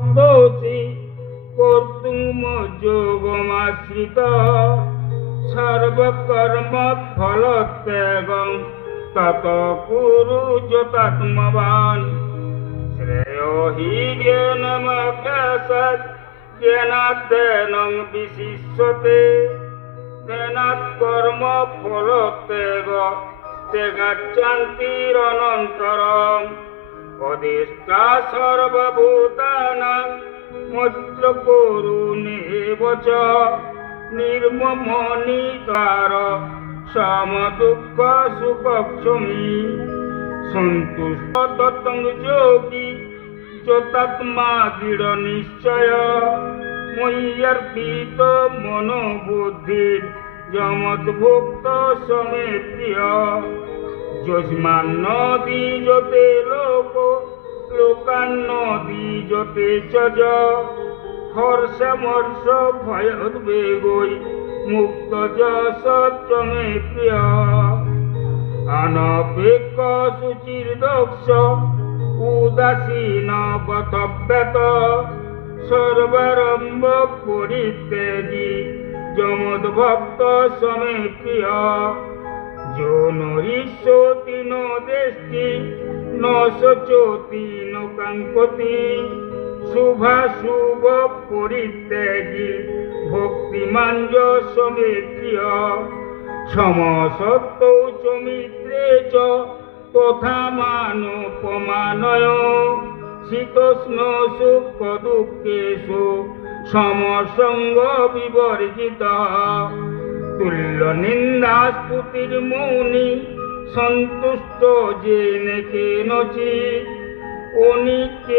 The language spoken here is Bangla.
দোষী কর্তুম যোগমাশ্রিত সর্বকর্ম ফল ত্যাগং তত কুরু যতাত্মবান শ্রেয় হি জ্ঞানমভ্যাসাৎ জ্ঞানাধ্যয়নং বিশিষ্যতে জ্ঞানাৎ কর্ম ফল ত্যাগাচ্ছান্তিরনন্তরম অধিষ্ঠা সর্বভূতানাং মৈত্র করুণেব চ নির্মমনিকার সমদুঃখ সুখক্ষমী সন্তুষ্ট ততং যোগী যতাত্মা দৃঢ় নিশ্চয় ময়্যর্পিত মনোবুদ্ধির যমদ্ভুক্ত সমে প্রিয় যস্মান্ন দ্বিজতে লোকান্ন দ্বিজতে চ হর্ষমর্ষ ভয়োদ্বেগৈ মুক্ত যশমে প্রিয় অনপেক্ষ শুচির্দক্ষ উদাসীন বতব্যত সর্বারম্ভ পরিত্যাগী যমদ্ভক্ত সমে প্রিয় যো নরিষ্যতি ন দেষ্টি ন শোচতি ন কাঙ্ক্ষতি শুভাশুভ পরিত্যাগী ভক্তিমান যশমে প্রিয় সমসত্ত্বৌ চ মিত্রে চ তথা মানোপমানয় শীতোষ্ণ সুখ দুঃখেষু সমসঙ্গ বিবর্জিত তুল্য নিন্দা স্তুতির মৌনি সন্তুষ্ট যেন কেনচিৎ অনিকে